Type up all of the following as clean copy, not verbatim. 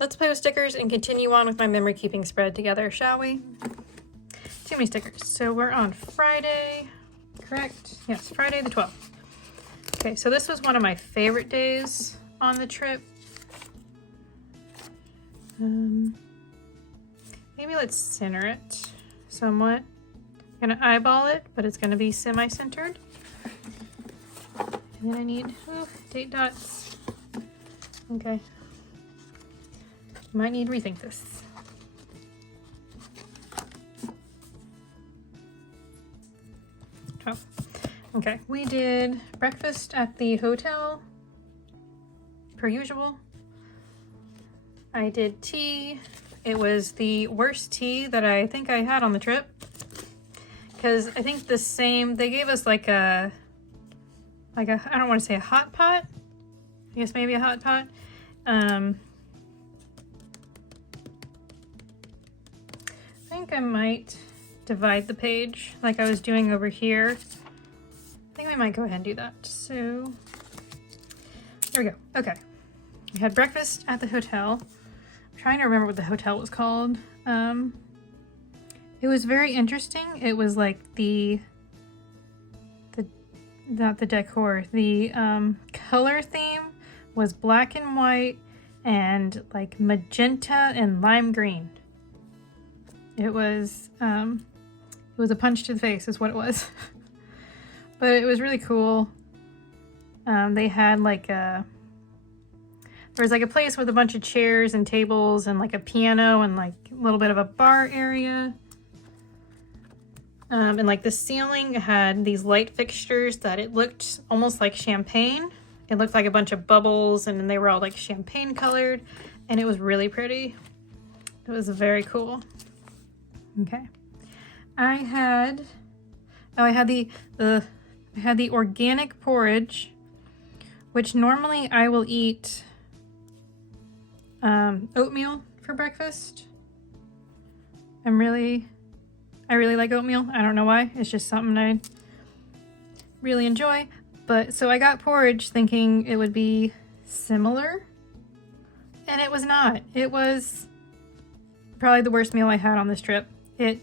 let's play with stickers and continue on with my memory keeping spread together, shall we? Too many stickers. So we're on Friday, correct? Yes, Friday the 12th. Okay, so this was one of my favorite days on the trip. Maybe let's center it somewhat. I'm gonna eyeball it, but it's gonna be semi-centered. And then I need date dots. Okay. Might need to rethink this. Oh, okay. We did breakfast at the hotel, per usual. I did tea. It was the worst tea that I think I had on the trip. Because I think they gave us like a, I don't want to say a hot pot. I guess maybe a hot pot. I think I might divide the page like I was doing over here. I think we might go ahead and do that. So there we go. Okay. We had breakfast at the hotel. I'm trying to remember what the hotel was called. It was very interesting. It was like not the decor, the color theme was black and white and like magenta and lime green. It was a punch to the face is what it was. But it was really cool. They had like there was like a place with a bunch of chairs and tables and like a piano and like a little bit of a bar area. And like the ceiling had these light fixtures that it looked almost like champagne. It looked like a bunch of bubbles and they were all like champagne colored and it was really pretty. It was very cool. Okay. I had the organic porridge, which normally I will eat oatmeal for breakfast. I really like oatmeal. I don't know why. It's just something I really enjoy. But so I got porridge thinking it would be similar, and it was not. It was probably the worst meal I had on this trip. I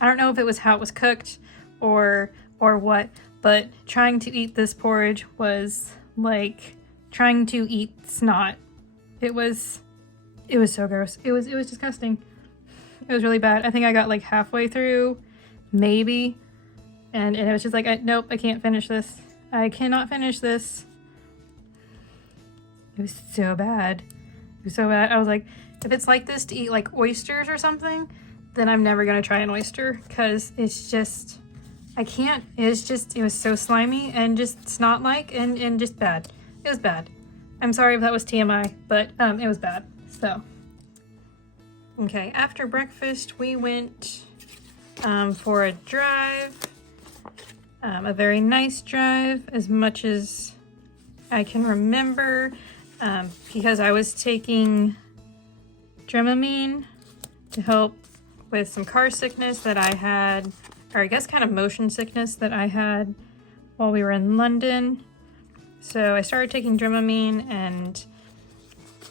don't know if it was how it was cooked or what, but trying to eat this porridge was like trying to eat snot. It was so gross. It was disgusting. It was really bad. I think I got like halfway through, maybe, and it was just like, nope, I can't finish this. I cannot finish this. It was so bad. It was so bad. I was like, if it's like this to eat like oysters or something, then I'm never gonna try an oyster because it's just, I can't. It was so slimy and just snot-like and just bad. It was bad. I'm sorry if that was TMI, but it was bad. So. Okay, after breakfast, we went for a drive, a very nice drive, as much as I can remember, because I was taking Dramamine to help with some car sickness that I had, or I guess kind of motion sickness that I had while we were in London. So I started taking Dramamine and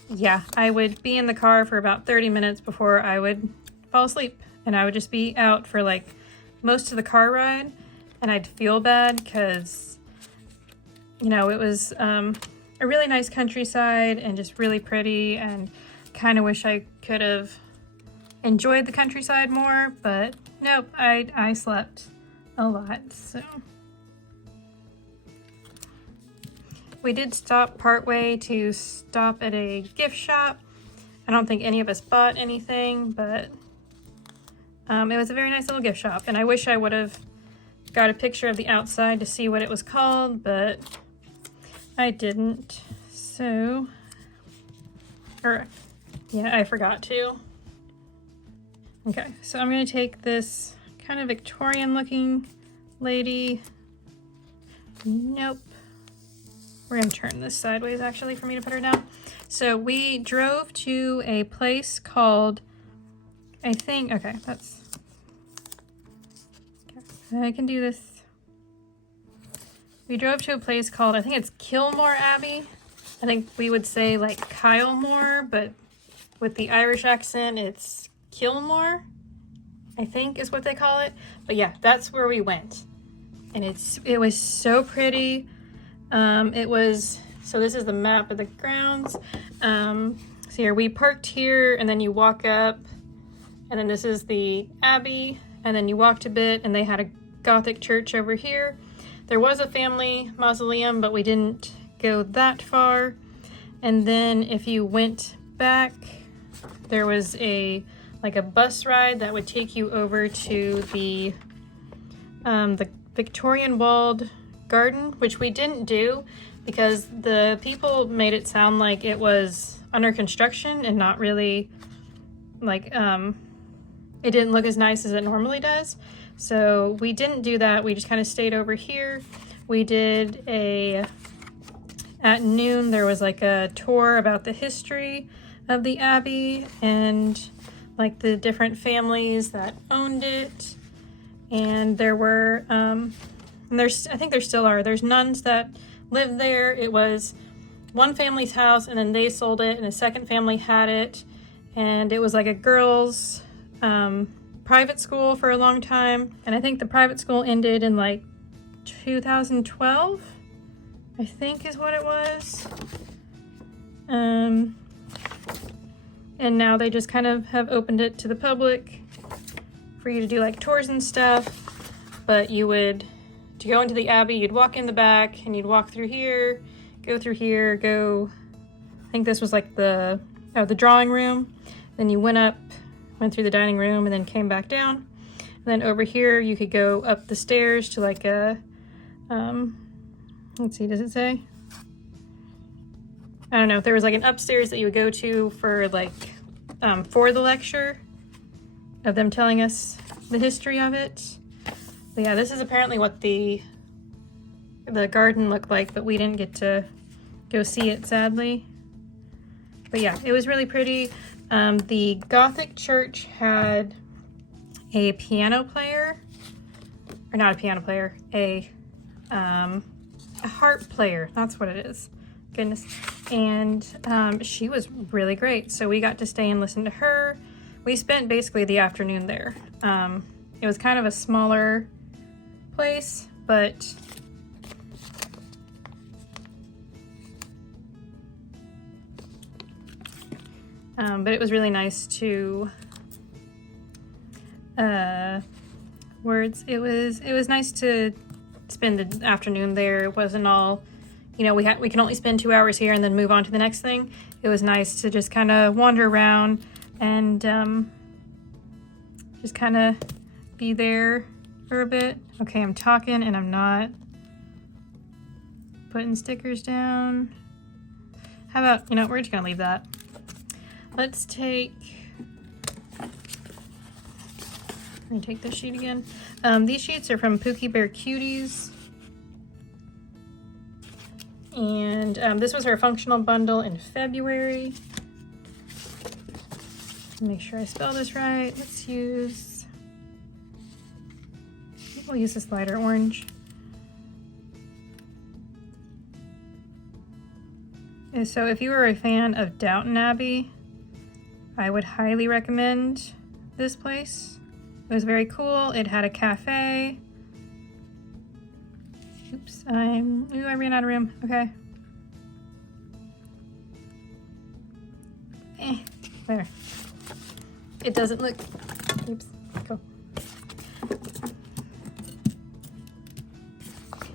yeah, I would be in the car for about 30 minutes before I would fall asleep. And I would just be out for like most of the car ride. And I'd feel bad because, you know, it was a really nice countryside and just really pretty. And kind of wish I could have enjoyed the countryside more. But nope, I slept a lot, so. We did stop partway to stop at a gift shop. I don't think any of us bought anything, but it was a very nice little gift shop. And I wish I would have got a picture of the outside to see what it was called, but I didn't. So, yeah, I forgot to. Okay, so I'm gonna take this kind of Victorian looking lady. Nope. We're gonna turn this sideways actually for me to put her down. So we drove to a place called, okay, I can do this. We drove to a place called, I think it's Kilmore Abbey. I think we would say like Kylemore, but with the Irish accent, it's Kilmore, I think is what they call it. But yeah, that's where we went. And it was so pretty. So this is the map of the grounds. So here, we parked here, and then you walk up, and then this is the Abbey, and then you walked a bit, and they had a Gothic church over here. There was a family mausoleum, but we didn't go that far. And then if you went back, there was like a bus ride that would take you over to the Victorian walled garden, which we didn't do because the people made it sound like it was under construction and not really like it didn't look as nice as it normally does. So we didn't do that. We just kind of stayed over here. We did at noon there was like a tour about the history of the Abbey and like the different families that owned it. And there were I think there still are, there's nuns that lived there. It was one family's house, and then they sold it, and a second family had it, and it was like a girls' private school for a long time. And I think the private school ended in like 2012, I think is what it was. And now they just kind of have opened it to the public for you to do like tours and stuff. But to go into the Abbey, you'd walk in the back, and you'd walk through here, go through here, I think this was like the drawing room. Then you went through the dining room, and then came back down. And then over here, you could go up the stairs to like a, let's see, does it say? I don't know. There was like an upstairs that you would go to for like, for the lecture of them telling us the history of it. But yeah, this is apparently what the garden looked like, but we didn't get to go see it, sadly. But yeah, it was really pretty. The Gothic church had a piano player, or not a piano player, a harp player. That's what it is. Goodness. And she was really great. So we got to stay and listen to her. We spent basically the afternoon there. It was kind of a smaller place, but it was really nice to it was nice to spend the afternoon there. It wasn't all, we can only spend 2 hours here and then move on to the next thing. It was nice to just kind of wander around and just kind of be there for a bit. Okay, I'm talking and I'm not putting stickers down. How about, we're just gonna leave that. Let's take, let me take this sheet again. These sheets are from Pookie Bear Cuties. And this was her functional bundle in February. Make sure I spell this right. We'll use this lighter orange. And so if you are a fan of Downton Abbey, I would highly recommend this place. It was very cool. It had a cafe. Oops, I ran out of room. Okay. There. It doesn't look, oops, go.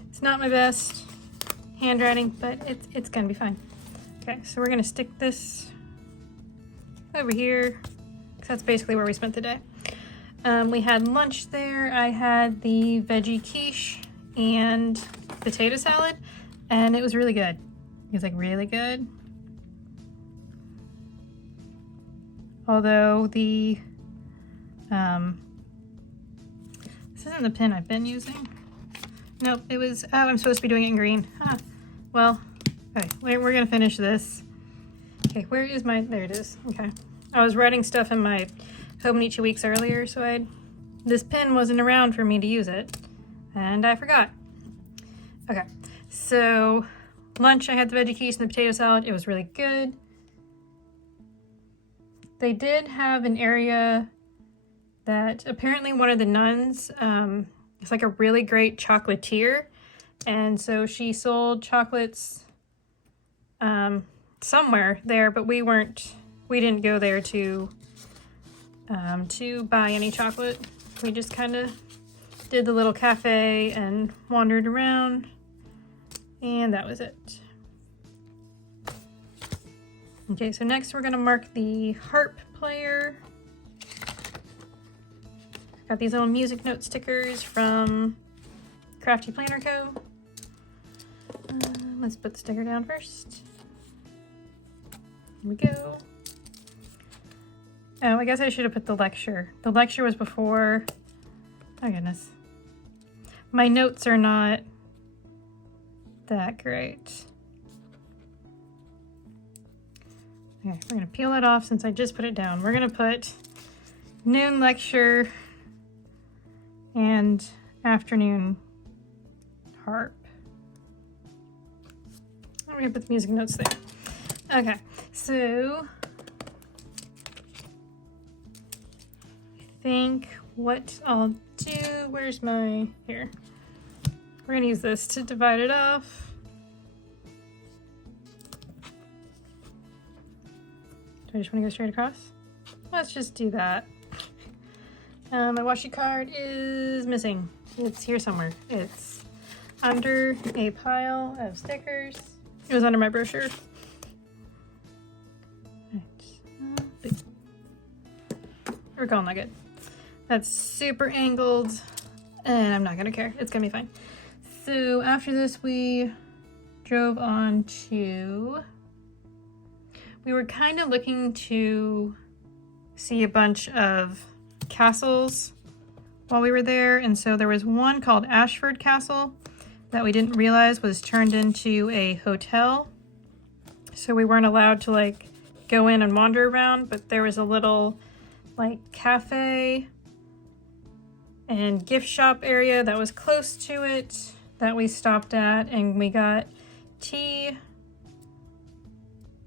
It's not my best handwriting, but it's gonna be fine. Okay, so we're gonna stick this over here, because that's basically where we spent the day. We had lunch there. I had the veggie quiche and potato salad, and it was really good. It was like really good. Although this isn't the pen I've been using. Nope, it was, I'm supposed to be doing it in green. Huh. Well, okay, we're gonna finish this. Okay, where is there it is, okay. I was writing stuff in my Hobonichi weeks earlier, so this pen wasn't around for me to use it, and I forgot. Okay, so lunch I had the veggie quiche and the potato salad. It was really good. They did have an area that apparently one of the nuns is like a really great chocolatier, and so she sold chocolates somewhere there, but we didn't go there to buy any chocolate. We just kind of did the little cafe and wandered around, and that was it. Okay, so next we're gonna mark the harp player. Got these little music note stickers from Crafty Planner Co. Let's put the sticker down first. Here we go. Oh, I guess I should have put the lecture. The lecture was before. Oh goodness. My notes are not that great. Okay, we're gonna peel that off since I just put it down. We're gonna put noon lecture and afternoon harp. I'm gonna put the music notes there. Okay, so I think what I'll do, where's my, here. We're gonna use this to divide it off. I just want to go straight across. Let's just do that. My washi card is missing. It's here somewhere. It's under a pile of stickers. It was under my brochure. Right. We're going that good. That's super angled, and I'm not gonna care. It's gonna be fine. So after this, we drove on to. We were kind of looking to see a bunch of castles while we were there, and so there was one called Ashford Castle that we didn't realize was turned into a hotel. So we weren't allowed to like go in and wander around, but there was a little like cafe and gift shop area that was close to it that we stopped at, and we got tea.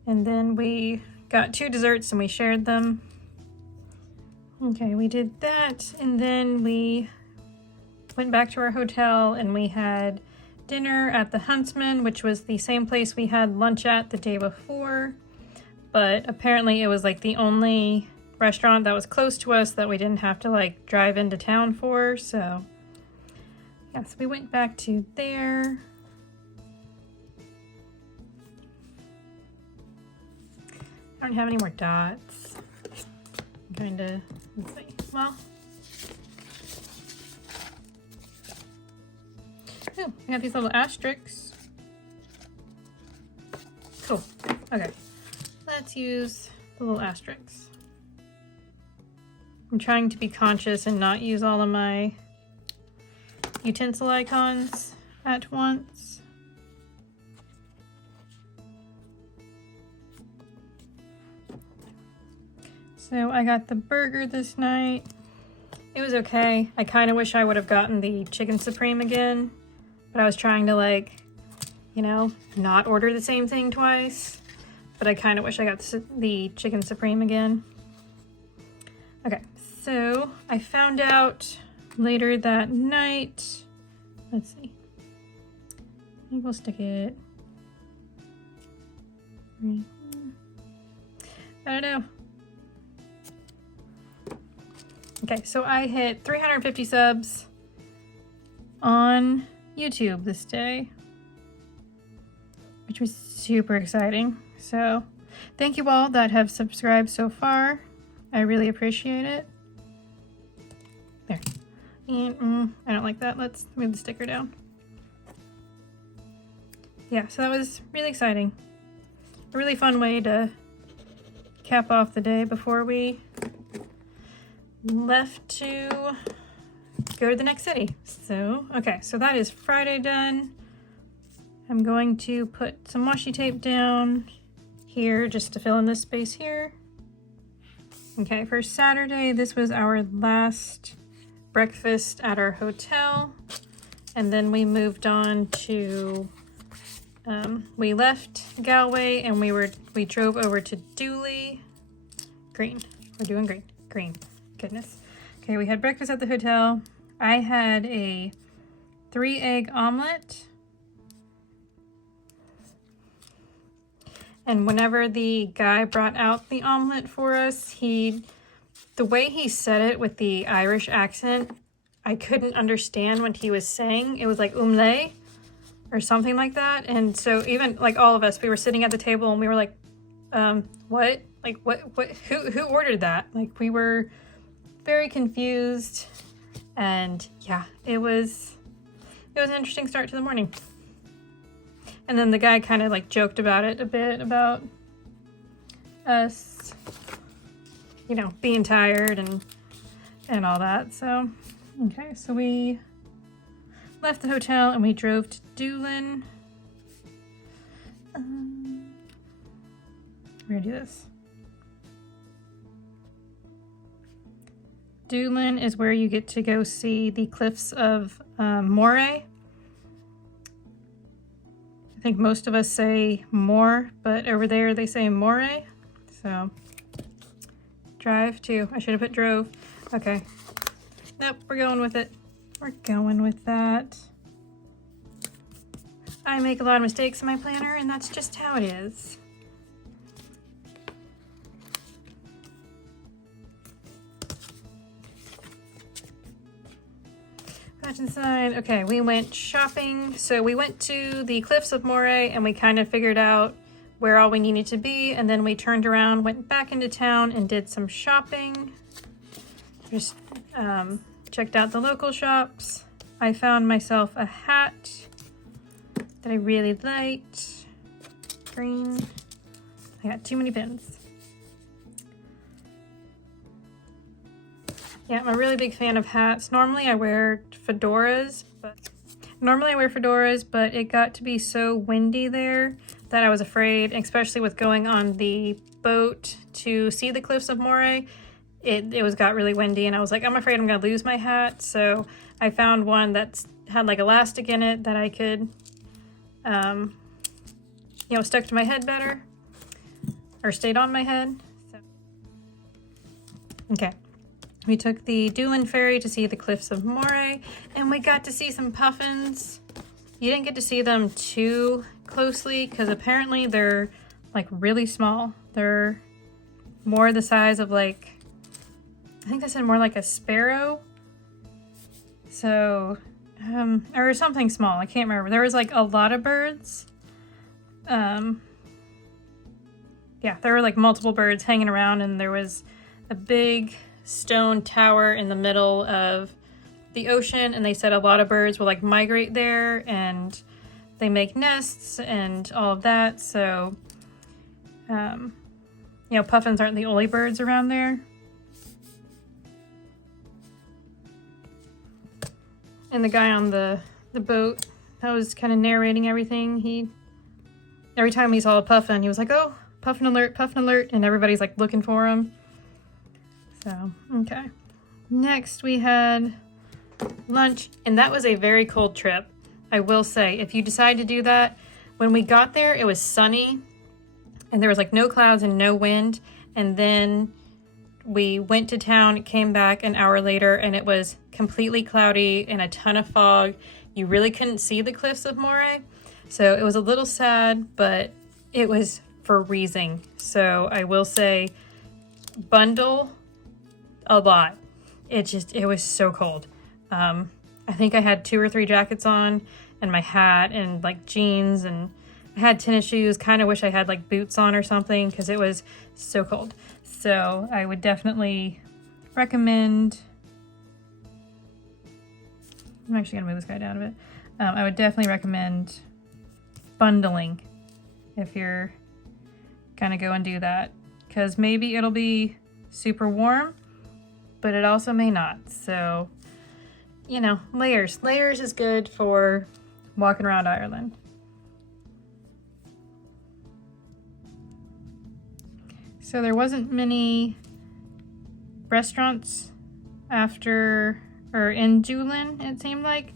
And then we got 2 desserts and we shared them. Okay, we did that, and then we went back to our hotel and we had dinner at the Huntsman, which was the same place we had lunch at the day before. But apparently it was like the only restaurant that was close to us that we didn't have to like drive into town for. So yeah, so we went back to there. I don't have any more dots. I'm kinda, let's see. Well, oh, we have these little asterisks. Cool. Okay, let's use the little asterisks. I'm trying to be conscious and not use all of my utensil icons at once. So I got the burger this night. It was okay. I kind of wish I would have gotten the chicken supreme again, but I was trying to like, you know, not order the same thing twice. But I kind of wish I got the chicken supreme again. Okay, so I found out later that night, let's see. I think we'll stick it. I don't know. Okay, so I hit 350 subs on YouTube this day, which was super exciting. So thank you all that have subscribed so far. I really appreciate it. There. And I don't like that. Let's move the sticker down. Yeah, so that was really exciting. A really fun way to cap off the day before we left to go to the next city. So, okay, so that is Friday done. I'm going to put some washi tape down here just to fill in this space here. Okay, for Saturday, this was our last breakfast at our hotel. And then we moved on to we left Galway and we drove over to Dooley. Green. We're doing green. Green. Goodness. Okay, we had breakfast at the hotel. I had a 3-egg omelet. And whenever the guy brought out the omelet for us, the way he said it with the Irish accent, I couldn't understand what he was saying. It was like omelette or something like that. And so even like all of us, we were sitting at the table and we were like, what? Like what who ordered that? Like we were very confused. And yeah, it was an interesting start to the morning. And then the guy kind of like joked about it a bit, about us, you know, being tired and all that. So, okay, so we left the hotel and we drove to Doolin. We're gonna do this. Doolin is where you get to go see the cliffs of Moray. I think most of us say more, but over there they say Moray. So, drive too. I should have put drove. Okay. Nope, we're going with it. We're going with that. I make a lot of mistakes in my planner, and that's just how it is. Inside. Okay, we went shopping. So we went to the cliffs of Moray and we kind of figured out where all we needed to be, and then we turned around, went back into town and did some shopping. Just checked out the local shops. I found myself a hat that I really liked. Green. I got too many pins. Yeah, I'm a really big fan of hats. Normally I wear fedoras, but it got to be so windy there that I was afraid, especially with going on the boat to see the cliffs of Moray. It got really windy and I was like, I'm afraid I'm gonna lose my hat. So I found one that had like elastic in it that I could, stuck to my head better, or stayed on my head. So. Okay. We took the Doolin ferry to see the cliffs of Moray, and we got to see some puffins. You didn't get to see them too closely because apparently they're like really small. They're more the size of like, I think they said more like a sparrow. So, or something small. I can't remember. There was like a lot of birds. Yeah, there were like multiple birds hanging around, and there was a big stone tower in the middle of the ocean, and they said a lot of birds will like migrate there and they make nests and all of that. So puffins aren't the only birds around there. And the guy on the boat that was kind of narrating everything, every time he saw a puffin, he was like, oh, puffin alert, and everybody's like looking for him. So, okay. Next we had lunch, and that was a very cold trip. I will say, if you decide to do that, when we got there, it was sunny and there was like no clouds and no wind. And then we went to town, came back an hour later, and it was completely cloudy and a ton of fog. You really couldn't see the cliffs of Moray. So it was a little sad, but it was freezing. So I will say, bundle a lot. It was so cold. I think I had 2 or 3 jackets on and my hat and like jeans, and I had tennis shoes. Kind of wish I had like boots on or something because it was so cold. So I would definitely recommend, I'm actually gonna move this guy down a bit. I would definitely recommend bundling if you're gonna go and do that, because maybe it'll be super warm, but it also may not. So, layers. Layers is good for walking around Ireland. So there wasn't many restaurants in Doolin, it seemed like.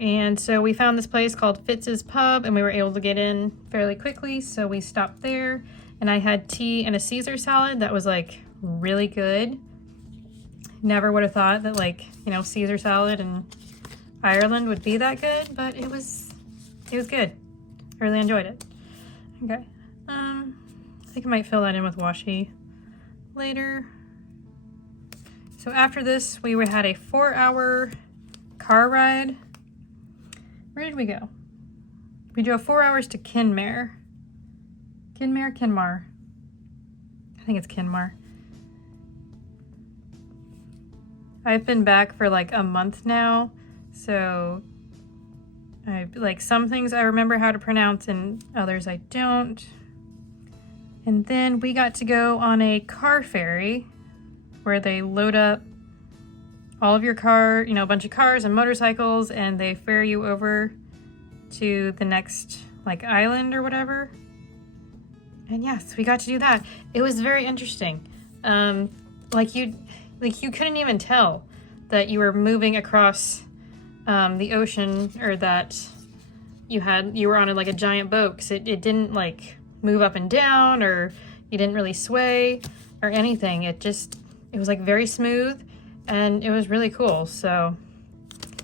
And so we found this place called Fitz's Pub, and we were able to get in fairly quickly, so we stopped there. And I had tea and a Caesar salad that was like really good. Never would have thought that, like, you know, Caesar salad in Ireland would be that good, but it was good. I really enjoyed it. Okay. I think I might fill that in with washi later. So after this, we had a 4-hour car ride. Where did we go? We drove 4 hours to Kenmare. Kenmare? I think it's Kenmare. I've been back for like a month now, so like some things I remember how to pronounce and others I don't. And then we got to go on a car ferry where they load up all of your car, you know, a bunch of cars and motorcycles, and they ferry you over to the next like island or whatever. And yes, we got to do that. It was very interesting. Like you couldn't even tell that you were moving across the ocean, or that you were on like a giant boat, because it didn't like move up and down, or you didn't really sway or anything. It was like very smooth, and it was really cool. So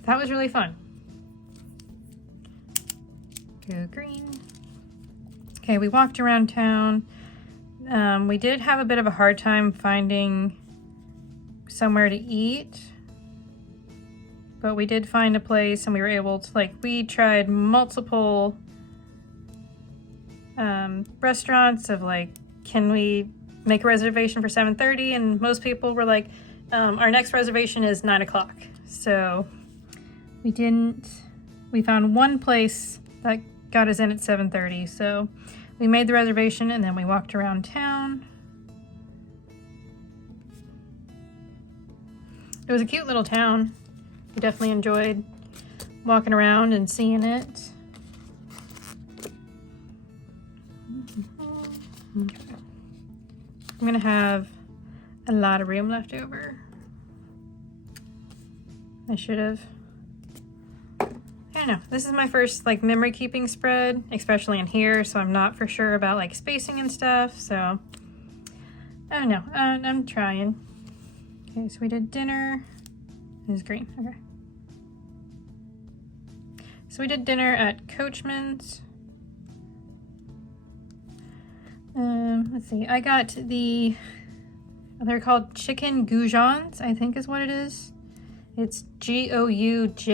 that was really fun. Go green. Okay, we walked around town. We did have a bit of a hard time finding somewhere to eat, but we did find a place, and we were able to, like, we tried multiple restaurants of like, can we make a reservation for 7:30? And most people were like, our next reservation is 9 o'clock. So we found one place that got us in at 7:30. So we made the reservation, and then we walked around town. It was a cute little town. We definitely enjoyed walking around and seeing it. Okay. I'm gonna have a lot of room left over. I should have. I don't know. This is my first like memory keeping spread, especially in here, so I'm not for sure about like spacing and stuff. So I don't know. I'm trying. Okay, so we did dinner. This is green. Okay. So we did dinner at Coachman's. Let's see. I got they're called chicken goujons, I think is what it is. It's Goujons,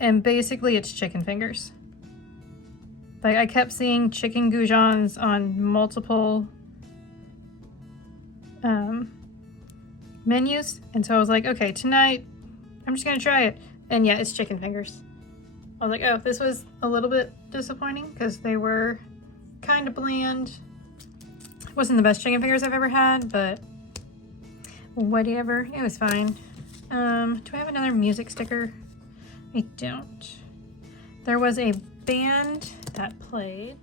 and basically it's chicken fingers. Like, I kept seeing chicken goujons on multiple menus, and so I was like, okay, tonight I'm just gonna try it. And yeah, it's chicken fingers. I was like, oh, this was a little bit disappointing because they were kind of bland. It wasn't the best chicken fingers I've ever had, but whatever, it was fine. Do I have another music sticker? I don't. There was a band that played.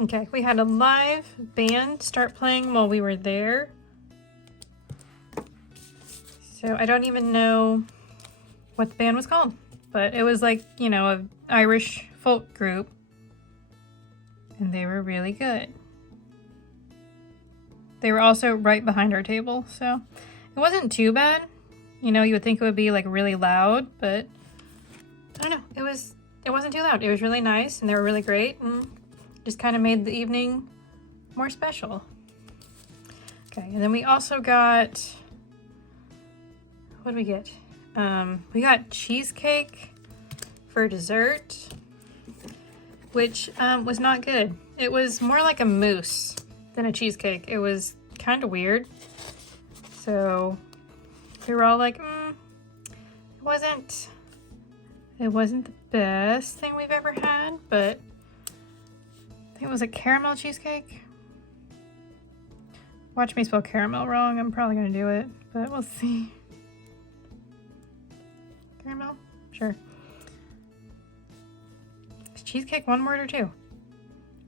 Okay, we had a live band start playing while we were there. So I don't even know what the band was called, but it was like, you know, an Irish folk group, and they were really good. They were also right behind our table, so it wasn't too bad. You know, you would think it would be like really loud, but I don't know. It wasn't too loud. It was really nice, and they were really great, and just kind of made the evening more special. Okay, and then we also got, what did we get? We got cheesecake for dessert, which was not good. It was more like a mousse than a cheesecake. It was kind of weird. So we were all like, it wasn't the best thing we've ever had, but I think it was a caramel cheesecake. Watch me spell caramel wrong. I'm probably gonna do it, but we'll see. Caramel? Sure. Is cheesecake one word or two?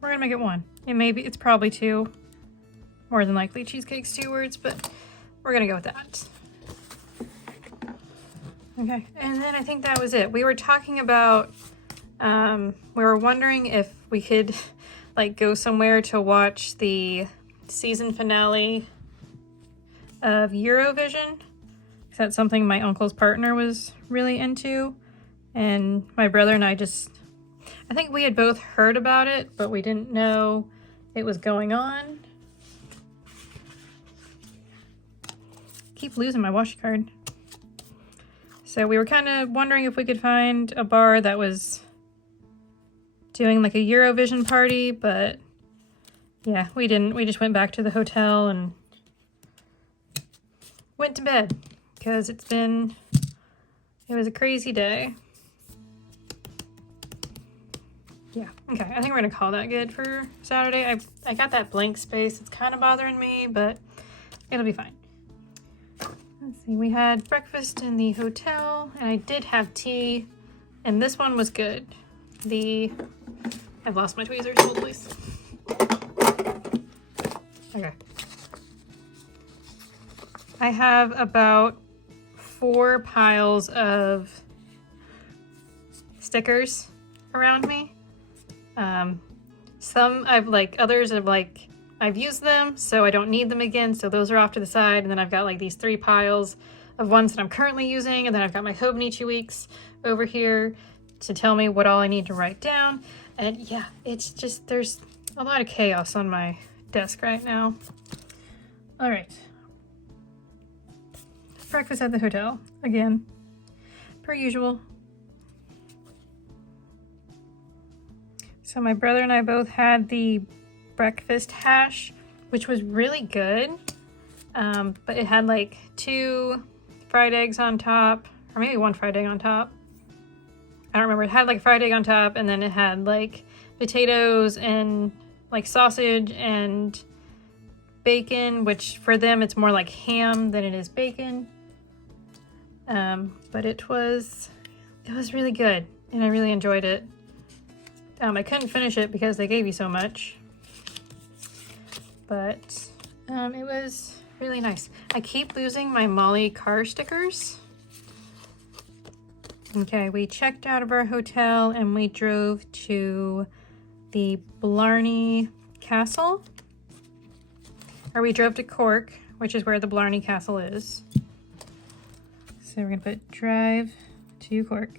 We're gonna make it one. It's probably two. More than likely cheesecake's two words, but we're gonna go with that. Okay, and then I think that was it. We were talking about, we were wondering if we could like go somewhere to watch the season finale of Eurovision. That's something my uncle's partner was really into, and my brother and I think we had both heard about it, but we didn't know it was going on. Keep losing my Washi card. So we were kind of wondering if we could find a bar that was doing like a Eurovision party, but yeah, we didn't. We just went back to the hotel and went to bed because it was a crazy day. Yeah, okay, I think we're gonna call that good for Saturday. I got that blank space. It's kind of bothering me, but it'll be fine. Let's see, we had breakfast in the hotel, and I did have tea, and this one was good. I've lost my tweezers, hold please. Okay. I have about 4 piles of stickers around me. Some others I've used them, so I don't need them again, so those are off to the side. And then I've got like these 3 piles of ones that I'm currently using, and then I've got my Hobnichi Weeks over here to tell me what all I need to write down. And yeah, it's just, there's a lot of chaos on my desk right now. All right. Breakfast at the hotel, again, per usual. So my brother and I both had the breakfast hash, which was really good, but it had like 2 fried eggs on top, or maybe 1 fried egg on top. I don't remember. It had like a fried egg on top, and then it had like potatoes and like sausage and bacon, which for them it's more like ham than it is bacon. But it was really good, and I really enjoyed it. I couldn't finish it because they gave you so much, but it was really nice. I keep losing my Molly car stickers. Okay, we checked out of our hotel and we drove to the Blarney Castle. Or we drove to Cork, which is where the Blarney Castle is. So we're gonna put drive to Cork.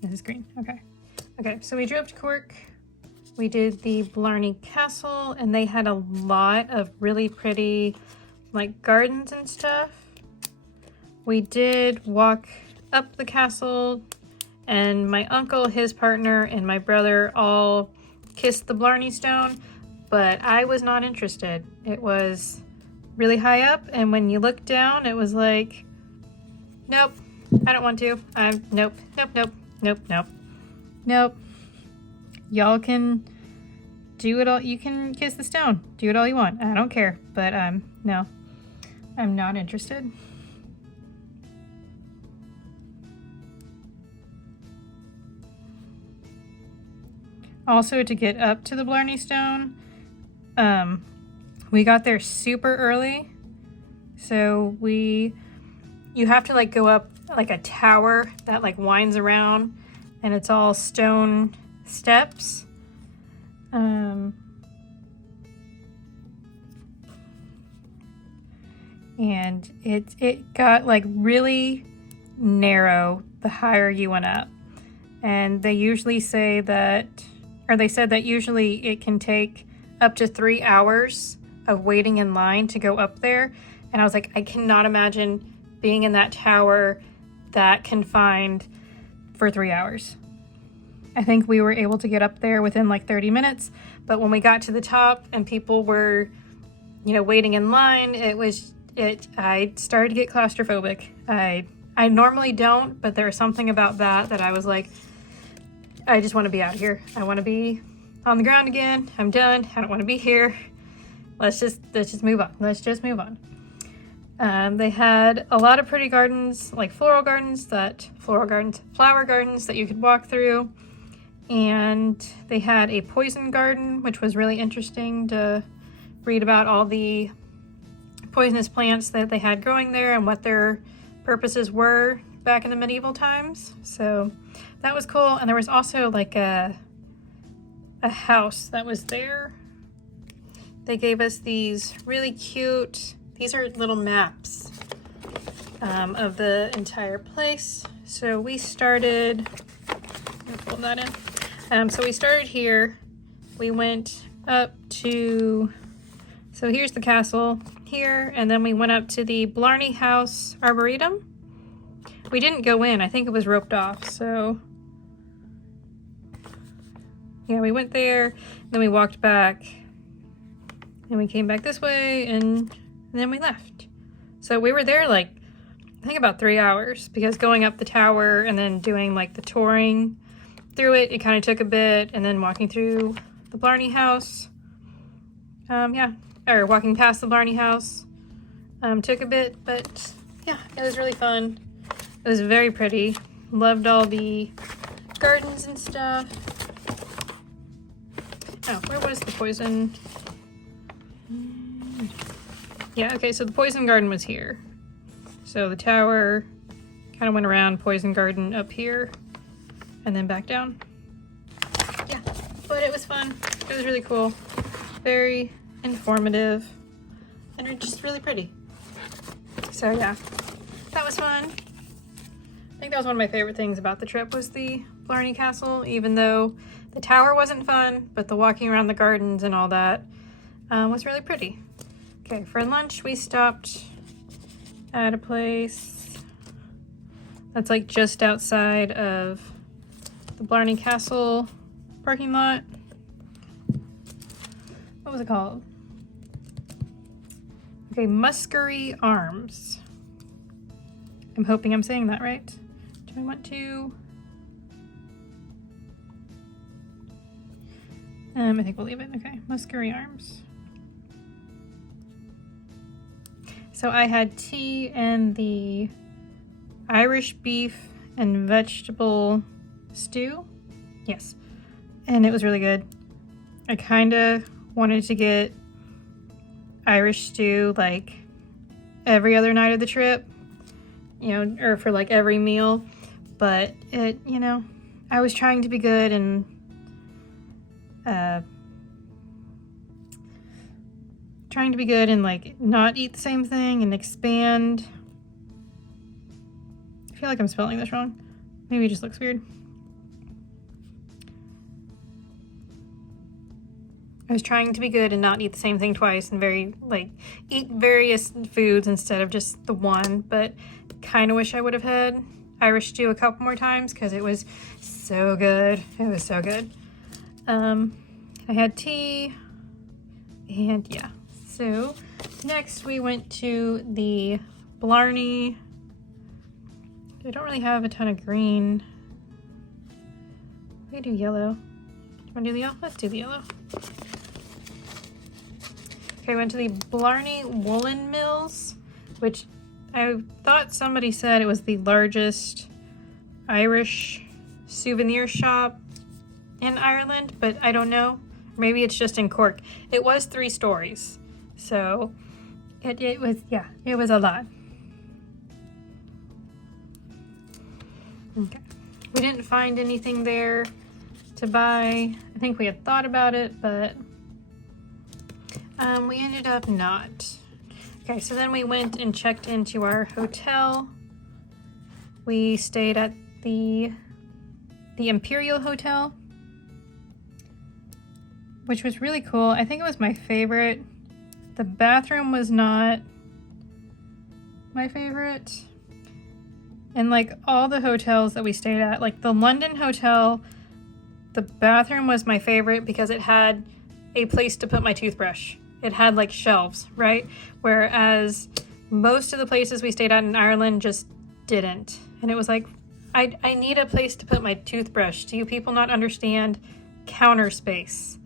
This is green, okay. Okay, so we drove to Cork. We did the Blarney Castle, and they had a lot of really pretty like gardens and stuff. We did walk up the castle, and my uncle, his partner, and my brother all kissed the Blarney Stone, but I was not interested. It was really high up, and when you look down, it was like, nope, I don't want to. Nope, nope, nope, nope, nope, nope. Y'all can do it all. You can kiss the stone. Do it all you want. I don't care, but no, I'm not interested. Also, to get up to the Blarney Stone, we got there super early. So you have to like go up like a tower that like winds around, and it's all stone steps. And it got like really narrow the higher you went up. And they usually say that, or they said that usually it can take up to 3 hours of waiting in line to go up there. And I was like, I cannot imagine being in that tower that confined for 3 hours. I think we were able to get up there within like 30 minutes, but when we got to the top and people were, waiting in line, I started to get claustrophobic. I normally don't, but there was something about that I was like, I just want to be out of here. I want to be on the ground again. I'm done. I don't want to be here. Let's just move on. Let's just move on. They had a lot of pretty gardens, like flower gardens that you could walk through. And they had a poison garden, which was really interesting to read about all the poisonous plants that they had growing there and what their purposes were back in the medieval times. So that was cool. And there was also like a house that was there. They gave us these really cute, these are little maps of the entire place. So we started, let me pull that in. So we started here. We went up to, so here's the castle here, and then we went up to the Blarney House Arboretum. We didn't go in, I think it was roped off, so yeah, we went there, then we walked back, and we came back this way, and then we left. So we were there like, I think about 3 hours, because going up the tower and then doing like the touring through it, it kind of took a bit, and then walking through the Blarney House, or walking past the Blarney House, took a bit, but yeah, it was really fun. It was very pretty. Loved all the gardens and stuff. Oh, where was the poison? Yeah, okay, so the poison garden was here. So the tower kind of went around, poison garden up here, and then back down. Yeah, but it was fun. It was really cool. Very informative, and just really pretty. So yeah, that was fun. I think that was one of my favorite things about the trip was the Blarney Castle, even though the tower wasn't fun, but the walking around the gardens and all that was really pretty. Okay, for lunch we stopped at a place that's like just outside of the Blarney Castle parking lot. What was it called? Okay, Muskery Arms. I'm hoping I'm saying that right. Do I want to? I think we'll leave it. Okay, Muskery Arms. So I had tea and the Irish beef and vegetable stew. Yes, and it was really good. I kind of wanted to get Irish stew like every other night of the trip, you know, or for like every meal, but it, you know, I was trying to be good and like not eat the same thing and expand. I feel like I'm spelling this wrong. Maybe it just looks weird. I was trying to be good and not eat the same thing twice and eat various foods instead of just the one, but kind of wish I would have had Irish stew a couple more times because it was so good. It was so good. I had tea and yeah. So next we went to the Blarney. I don't really have a ton of green. We do yellow. Do you want to do the yellow? Let's do the yellow. Okay, I went to the Blarney Woolen Mills, which I thought somebody said it was the largest Irish souvenir shop in Ireland, but I don't know. Maybe it's just in Cork. It was 3 stories, so it was, yeah, it was a lot. Okay, we didn't find anything there to buy. I think we had thought about it, but we ended up not. Okay, so then we went and checked into our hotel. We stayed at the Imperial Hotel, which was really cool. I think it was my favorite. The bathroom was not my favorite. And like all the hotels that we stayed at, like the London hotel, the bathroom was my favorite because it had a place to put my toothbrush. It had like shelves, right? Whereas most of the places we stayed at in Ireland just didn't. And it was like, I need a place to put my toothbrush. Do you people not understand counter space?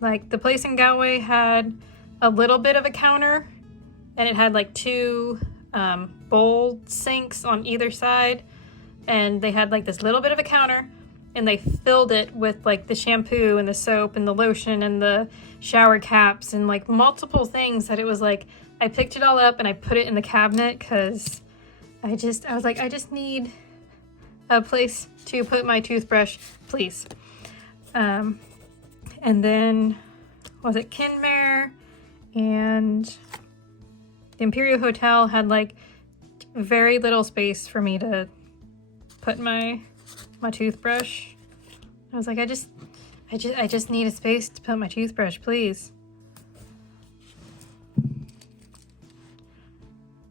Like the place in Galway had a little bit of a counter and it had like 2 bowl sinks on either side. And they had like this little bit of a counter and they filled it with like the shampoo and the soap and the lotion and the shower caps and like multiple things that it was like, I picked it all up and I put it in the cabinet because I was like, I just need a place to put my toothbrush, please. And then, was it Kinmare and the Imperial Hotel had like very little space for me to put my toothbrush. I was like, I just need a space to put my toothbrush, please.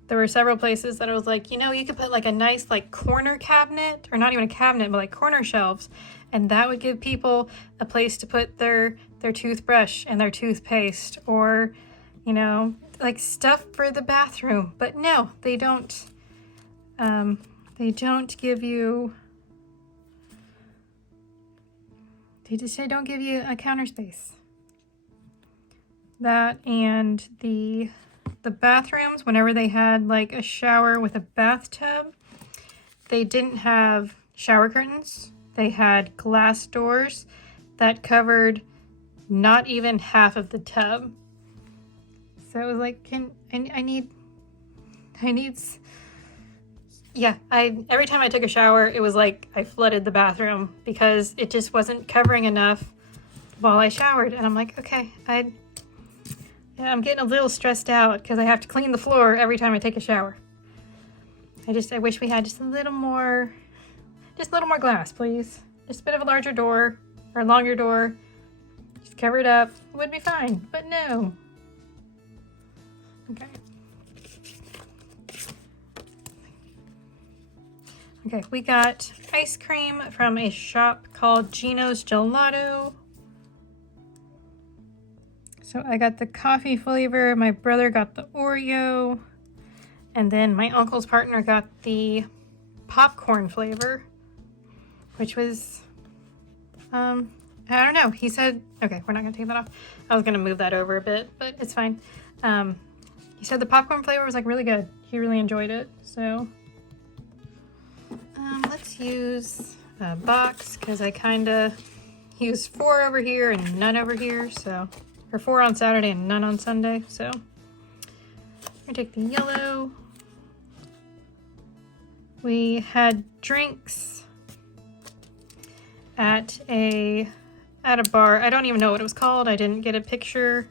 There were several places that I was like, you know, you could put like a nice like corner cabinet, or not even a cabinet, but like corner shelves, and that would give people a place to put their toothbrush and their toothpaste, or, you know, like stuff for the bathroom. But no, they don't. They don't give you. They don't give you a counter space. That and the bathrooms, whenever they had like a shower with a bathtub, they didn't have shower curtains. They had glass doors that covered not even half of the tub. So it was like, every time I took a shower, it was like I flooded the bathroom because it just wasn't covering enough while I showered. And I'm like, okay, I'm getting a little stressed out because I have to clean the floor every time I take a shower. I wish we had just a little more glass, please. Just a bit of a larger door or a longer door. Just cover it up. It would be fine, but no. Okay. Okay, we got ice cream from a shop called Gino's Gelato. So I got the coffee flavor, my brother got the Oreo, and then my uncle's partner got the popcorn flavor, which was, I don't know. He said, okay, we're not gonna take that off. I was gonna move that over a bit, but it's fine. He said the popcorn flavor was like really good. He really enjoyed it, so. Let's use a box because I kinda used 4 over here and none over here, so. Or 4 on Saturday and none on Sunday, so. I'm gonna take the yellow. We had drinks at a bar. I don't even know what it was called. I didn't get a picture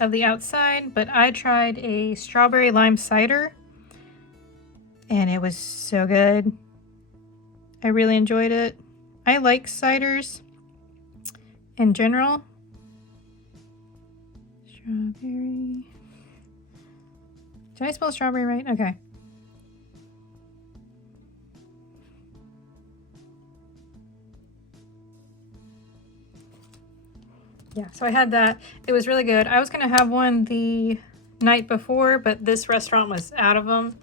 of the outside, but I tried a strawberry lime cider and it was so good. I really enjoyed it. I like ciders in general. Strawberry. Did I spell strawberry right? Okay. Yeah, so I had that. It was really good. I was going to have one the night before, but this restaurant was out of them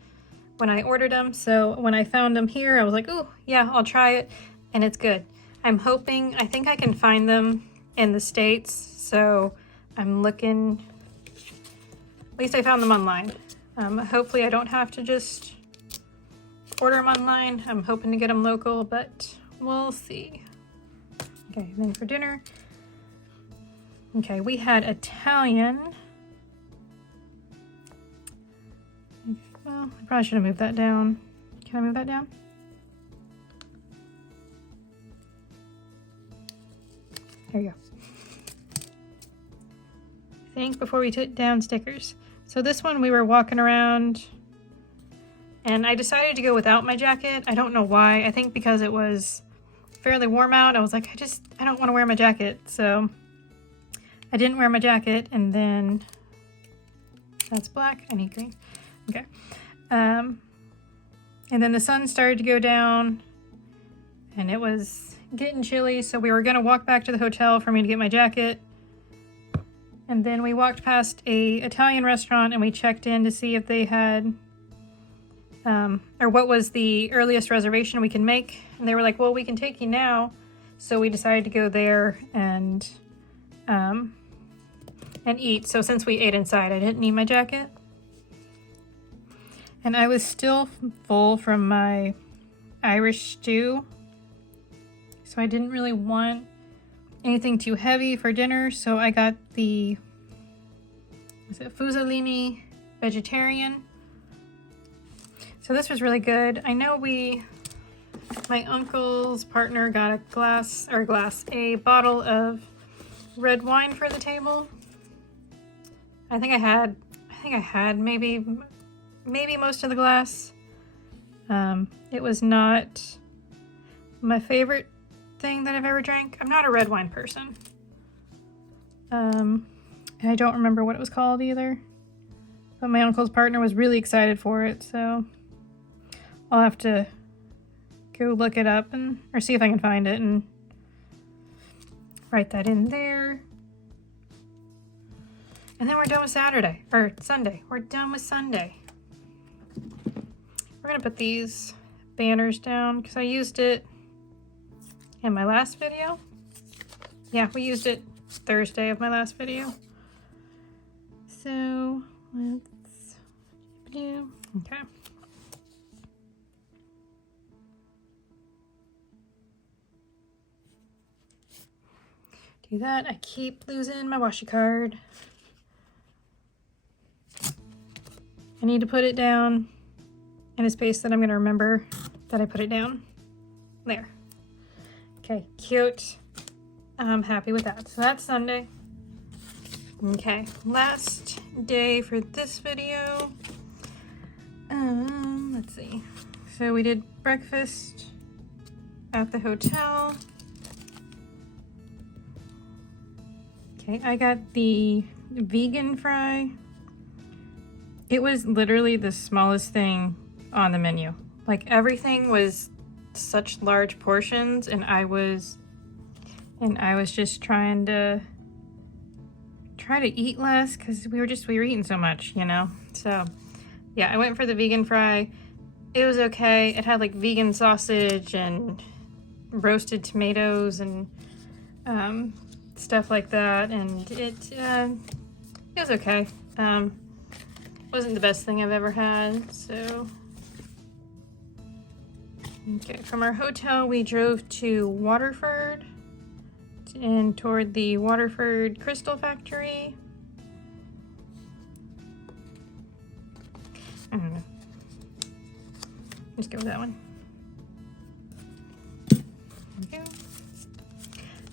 when I ordered them. So when I found them here, I was like, oh, yeah, I'll try it. And it's good. I'm hoping, I think I can find them in the States. So I'm looking, at least I found them online. Hopefully I don't have to just order them online. I'm hoping to get them local, but we'll see. Okay, and then for dinner, okay, we had Italian. Well, I probably should have moved that down. Can I move that down? There you go. Think before we took down stickers. So this one we were walking around and I decided to go without my jacket. I don't know why. I think because it was fairly warm out. I was like, I don't want to wear my jacket. So I didn't wear my jacket, and then that's black. I need green. Okay. And then the sun started to go down and it was getting chilly. So we were going to walk back to the hotel for me to get my jacket. And then we walked past a Italian restaurant and we checked in to see if they had, or what was the earliest reservation we can make. And they were like, well, we can take you now. So we decided to go there and eat. So since we ate inside, I didn't need my jacket. And I was still full from my Irish stew. So I didn't really want anything too heavy for dinner. So I got the, was it Fusilini vegetarian? So this was really good. I know my uncle's partner got a bottle of red wine for the table. I think I had maybe most of the glass. It was not my favorite thing that I've ever drank. I'm not a red wine person. And I don't remember what it was called either. But my uncle's partner was really excited for it, so I'll have to go look it up or see if I can find it and write that in there. And then we're done with Sunday. We're done with Sunday. We're gonna put these banners down because I used it in my last video. Yeah, we used it Thursday of my last video. So let's do, okay. Do that. I keep losing my washi card. I need to put it down in a space that I'm going to remember that I put it down. There. Okay, cute. I'm happy with that. So that's Sunday. Okay, last day for this video. Let's see. So we did breakfast at the hotel. Okay, I got the vegan fry. It was literally the smallest thing on the menu. Like everything was such large portions, and I was just trying to eat less because we were eating so much, you know? So yeah, I went for the vegan fry. It was okay. It had like vegan sausage and roasted tomatoes and stuff like that, and it was okay. Wasn't the best thing I've ever had, so. Okay, from our hotel we drove to Waterford and toward the Waterford Crystal Factory. I don't know. Let's go with that one. Okay.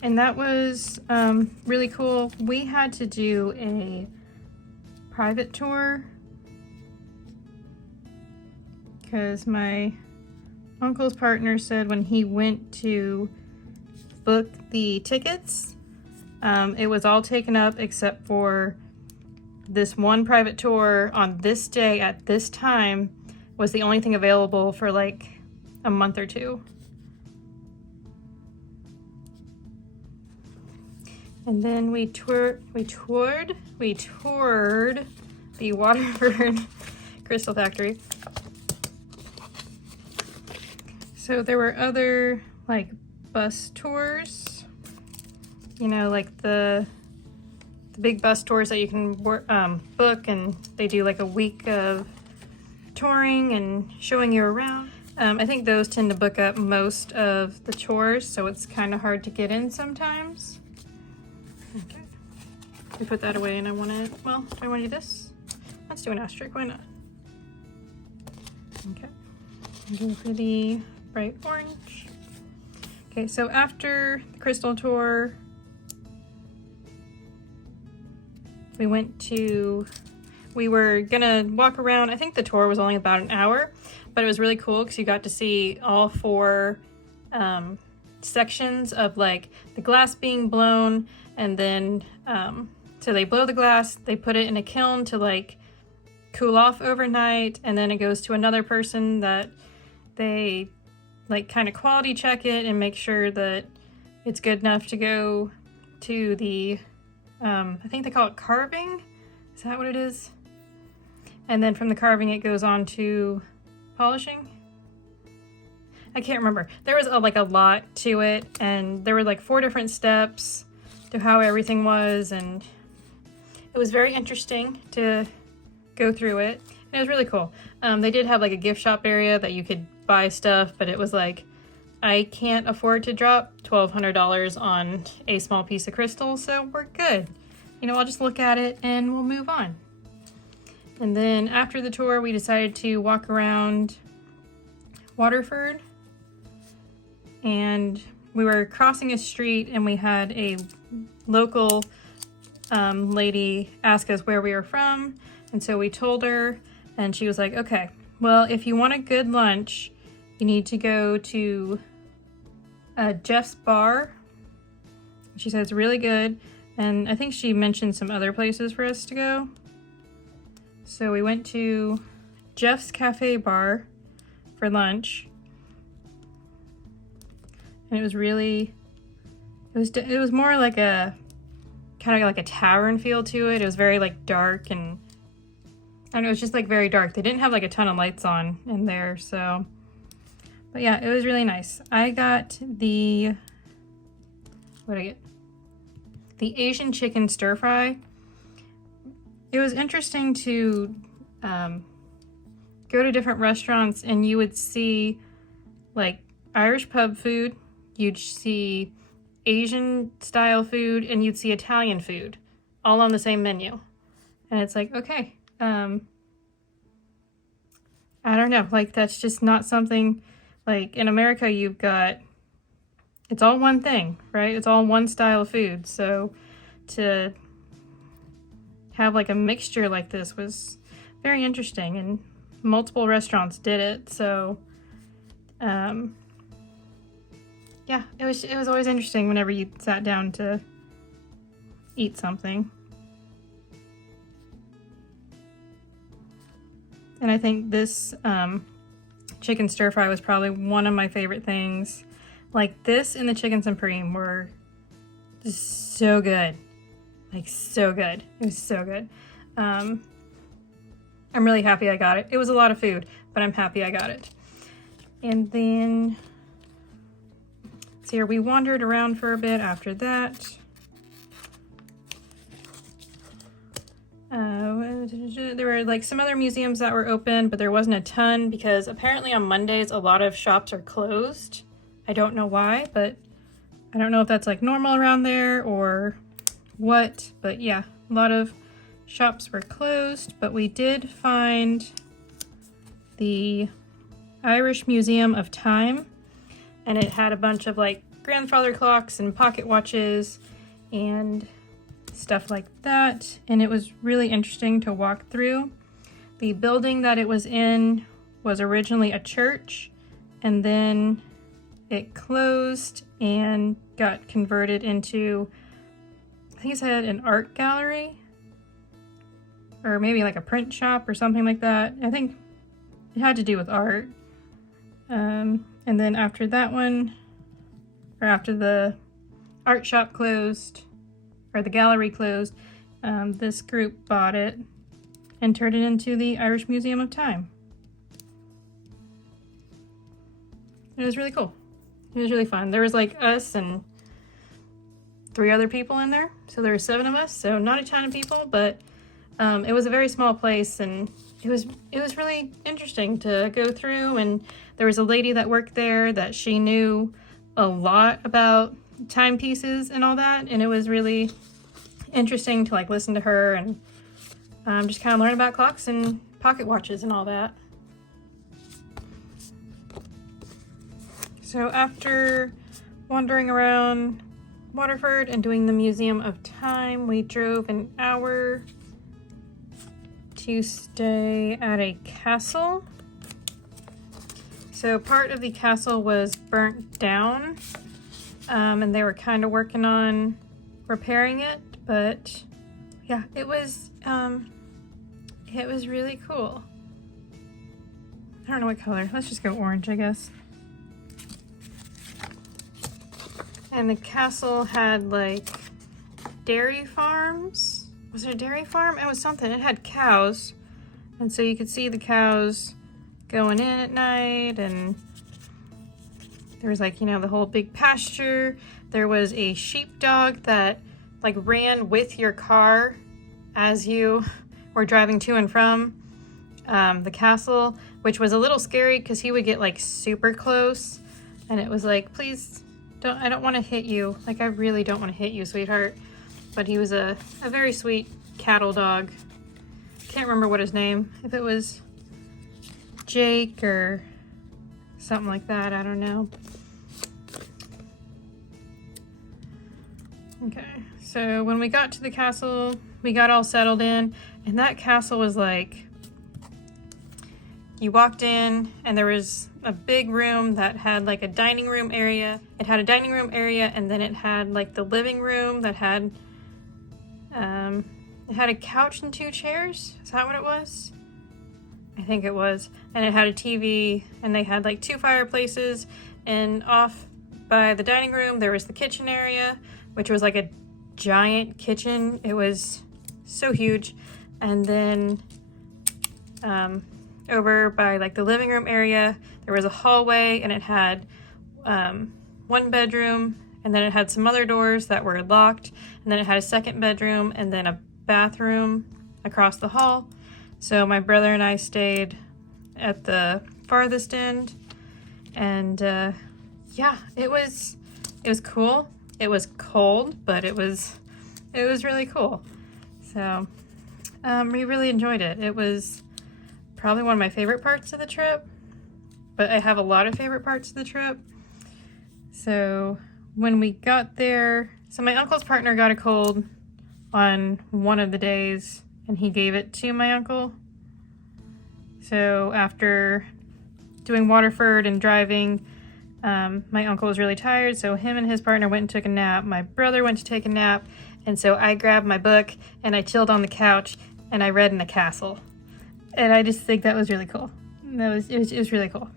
And that was really cool. We had to do a private tour because my uncle's partner said when he went to book the tickets, it was all taken up except for this one private tour on this day at this time was the only thing available for like a month or two. And then we toured the Waterford Crystal Factory. So there were other like bus tours, you know, like the big bus tours that you can book, and they do like a week of touring and showing you around. I think those tend to book up most of the tours, so it's kind of hard to get in sometimes. Okay, we put that away, and I want to, well, do I want to do this? Let's do an asterisk, why not? Okay, go for the bright orange. Okay, so after the crystal tour, we were gonna walk around. I think the tour was only about an hour, but it was really cool because you got to see all four sections of like the glass being blown, and then so they blow the glass, they put it in a kiln to like cool off overnight, and then it goes to another person that they like kind of quality check it and make sure that it's good enough to go to the I think they call it carving. Is that what it is? And then from the carving it goes on to polishing. I can't remember. There was a lot to it, and there were like 4 different steps to how everything was, and it was very interesting to go through it. And it was really cool. They did have like a gift shop area that you could buy stuff, but it was like, I can't afford to drop $1,200 on a small piece of crystal, so we're good. You know, I'll just look at it and we'll move on. And then after the tour, we decided to walk around Waterford. And we were crossing a street and we had a local lady ask us where we were from. And so we told her, and she was like, okay, well, if you want a good lunch, you need to go to Jeff's Bar. She said it's really good. And I think she mentioned some other places for us to go. So we went to Jeff's Cafe Bar for lunch. And it was really, it was more like a, kind of like a tavern feel to it. It was very like dark and, I don't know, it was just like very dark. They didn't have like a ton of lights on in there, so. But yeah, it was really nice. I got the, what did I get? The Asian chicken stir fry. It was interesting to go to different restaurants and you would see like Irish pub food, you'd see Asian style food, and you'd see Italian food all on the same menu. And it's like, okay, I don't know, like that's just not something, like in America you've got, it's all one thing, right? It's all one style of food. So to have like a mixture like this was very interesting, and multiple restaurants did it. So yeah, it was always interesting whenever you sat down to eat something. And I think this chicken stir fry was probably one of my favorite things. Like this and the chicken supreme were just so good. Like so good. It was so good. I'm really happy I got it. It was a lot of food, but I'm happy I got it. And then, so here we wandered around for a bit after that. There were like some other museums that were open, but there wasn't a ton because apparently on Mondays a lot of shops are closed. I don't know why, but I don't know if that's like normal around there or what, but yeah, a lot of shops were closed, but we did find the Irish Museum of Time, and it had a bunch of like grandfather clocks and pocket watches and stuff like that, and it was really interesting to walk through. The building that it was in was originally a church, and then it closed and got converted into, I think it said an art gallery, or maybe like a print shop or something like that. I think it had to do with art. And then after that one, or after the art shop closed, or the gallery closed, this group bought it and turned it into the Irish Museum of Time. It was really cool. It was really fun. There was like us and 3 other people in there. So there were 7 of us, so not a ton of people, but it was a very small place, and it was really interesting to go through. And there was a lady that worked there that she knew a lot about timepieces and all that, and it was really interesting to like listen to her and just kind of learn about clocks and pocket watches and all that. So after wandering around Waterford and doing the Museum of Time, we drove an hour to stay at a castle. So part of the castle was burnt down, and they were kind of working on repairing it, but yeah, it was really cool. I don't know what color. Let's just go orange, I guess. And the castle had like dairy farms. Was it a dairy farm? It was something. It had cows. And so you could see the cows going in at night, and there was like, you know, the whole big pasture. There was a sheepdog that like ran with your car as you were driving to and from the castle, which was a little scary because he would get like super close, and it was like, please don't, I don't want to hit you. Like, I really don't want to hit you, sweetheart. But he was a very sweet cattle dog. can't remember what his name, if it was Jake or something like that, I don't know. Okay, so when we got to the castle, we got all settled in, and that castle was like, you walked in and there was a big room that had like a dining room area. It had a dining room area, and then it had like the living room that had, it had a couch and 2 chairs. Is that what it was? I think it was. And it had a TV, and they had like 2 fireplaces, and off by the dining room there was the kitchen area, which was like a giant kitchen. It was so huge. And then over by like the living room area, there was a hallway, and it had 1 bedroom, and then it had some other doors that were locked, and then it had a 2nd bedroom, and then a bathroom across the hall. So my brother and I stayed at the farthest end, and yeah, it was cool. It was cold, but it was really cool. So we really enjoyed it. It was probably one of my favorite parts of the trip, but I have a lot of favorite parts of the trip. So when we got there, so my uncle's partner got a cold on one of the days, and he gave it to my uncle. So after doing Waterford and driving, my uncle was really tired, so him and his partner went and took a nap. My brother went to take a nap, and so I grabbed my book and I chilled on the couch and I read in the castle. And I just think that was really cool. It was really cool.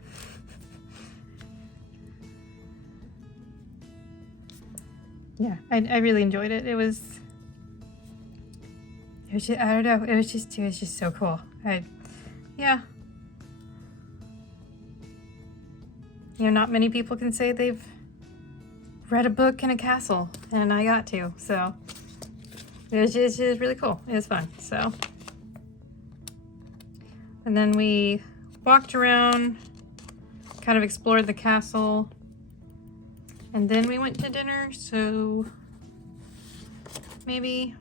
Yeah, I really enjoyed it. It was just, I don't know, it was just so cool. Yeah. You know, not many people can say they've read a book in a castle, and I got to, so it was just really cool. It was fun, so. And then we walked around, kind of explored the castle, and then we went to dinner, so maybe.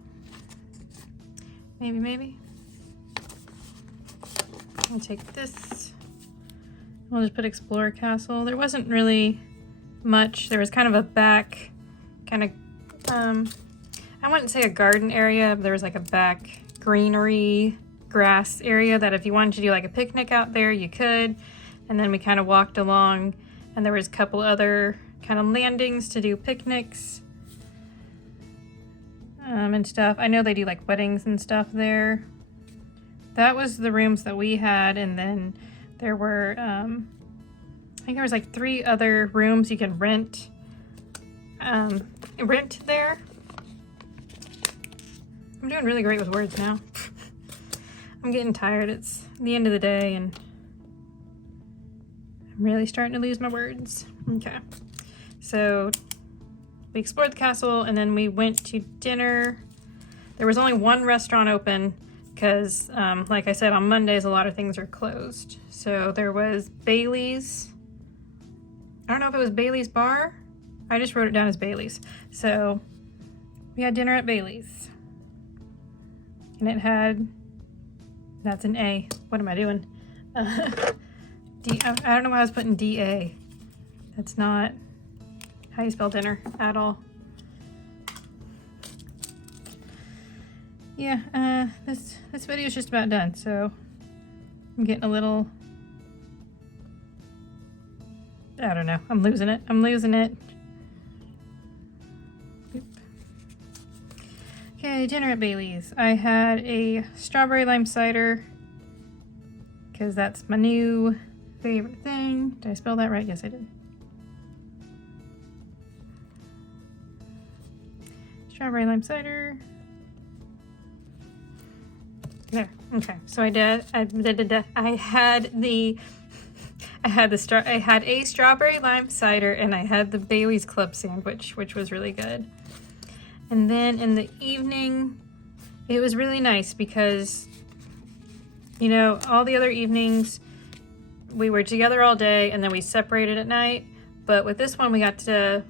I'll take this. We'll just put Explore Castle. There wasn't really much. There was kind of a back, kind of, I wouldn't say a garden area, but there was like a back greenery grass area that if you wanted to do like a picnic out there, you could. And then we kind of walked along, and there was a couple other kind of landings to do picnics and stuff. I know they do like weddings and stuff there. That was the rooms that we had, and then there were, I think there was like 3 other rooms you could rent there. I'm doing really great with words now. I'm getting tired. It's the end of the day, and I'm really starting to lose my words. Okay, so we explored the castle, and then we went to dinner. There was only 1 restaurant open because, like I said, on Mondays a lot of things are closed. So there was Bailey's. I don't know if it was Bailey's Bar. I just wrote it down as Bailey's. So we had dinner at Bailey's, and it had, that's an A. What am I doing? I don't know why I was putting DA. That's not how you spell dinner at all. Yeah, this video is just about done, so I'm getting a little, I don't know, I'm losing it. Oop. Okay, dinner at Bailey's. I had a strawberry lime cider, because that's my new favorite thing. Did I spell that right? Yes, I did. Strawberry lime cider. There. Okay. So I had a strawberry lime cider, and I had the Bailey's Club sandwich, which was really good. And then in the evening, it was really nice because, you know, all the other evenings we were together all day and then we separated at night. But with this one, we got to,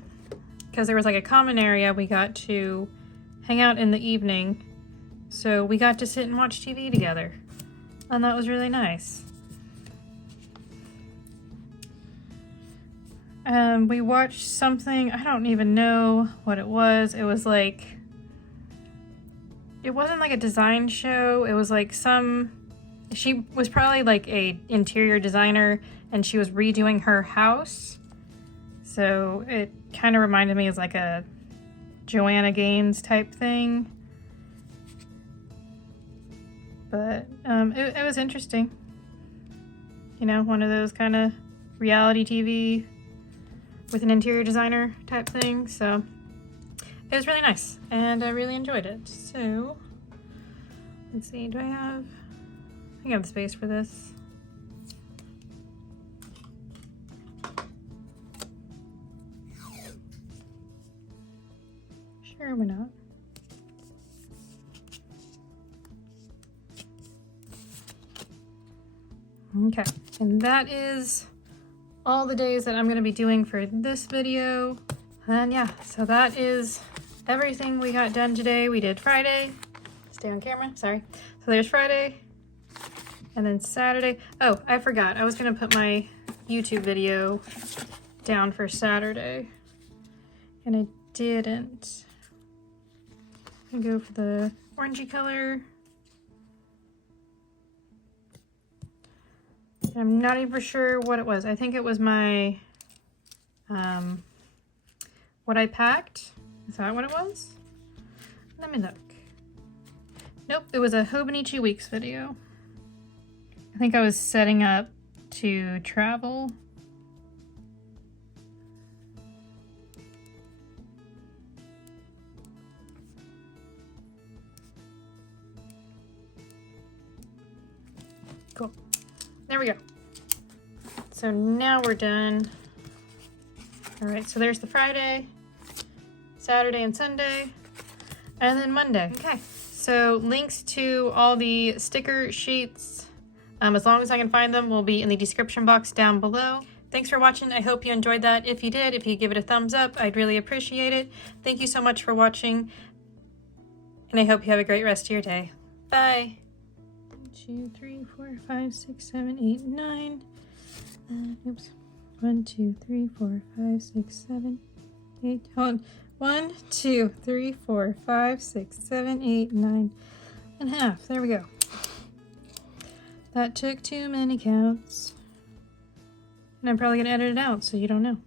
because there was like a common area, we got to hang out in the evening So we got to sit and watch TV together. And that was really nice. We watched something, I don't even know what it was. It was like, it wasn't like a design show. It was like she was probably like a interior designer and she was redoing her house. So it kind of reminded me of like a Joanna Gaines type thing. But it was interesting. You know, one of those kind of reality TV with an interior designer type thing. So it was really nice and I really enjoyed it. So let's see, do I have the space for this. Sure, why not? Okay, and that is all the days that I'm going to be doing for this video. And yeah, so that is everything we got done today. We did Friday. Stay on camera, sorry. So there's Friday. And then Saturday. Oh, I forgot. I was going to put my YouTube video down for Saturday. And I didn't. I go for the orangey color. I'm not even sure what it was. I think it was my, what I packed. Is that what it was? Let me look. Nope, it was a Hobonichi Weeks video. I think I was setting up to travel. Cool. There we go. So now we're done. All right, so there's the Friday, Saturday and Sunday, and then Monday. Okay, so links to all the sticker sheets, as long as I can find them, will be in the description box down below. Thanks for watching. I hope you enjoyed that. If you did, if you give it a thumbs up, I'd really appreciate it. Thank you so much for watching, and I hope you have a great rest of your day. Bye. 1, 2, 3, 4, 5, 6, 7, 8, 9. Oops. 1, 2, 3, 4, 5, 6, 7, 8. Hold on. 1, 2, 3, 4, 5, 6, 7, 8, 9 and a half. There we go. That took too many counts. And I'm probably gonna edit it out so you don't know.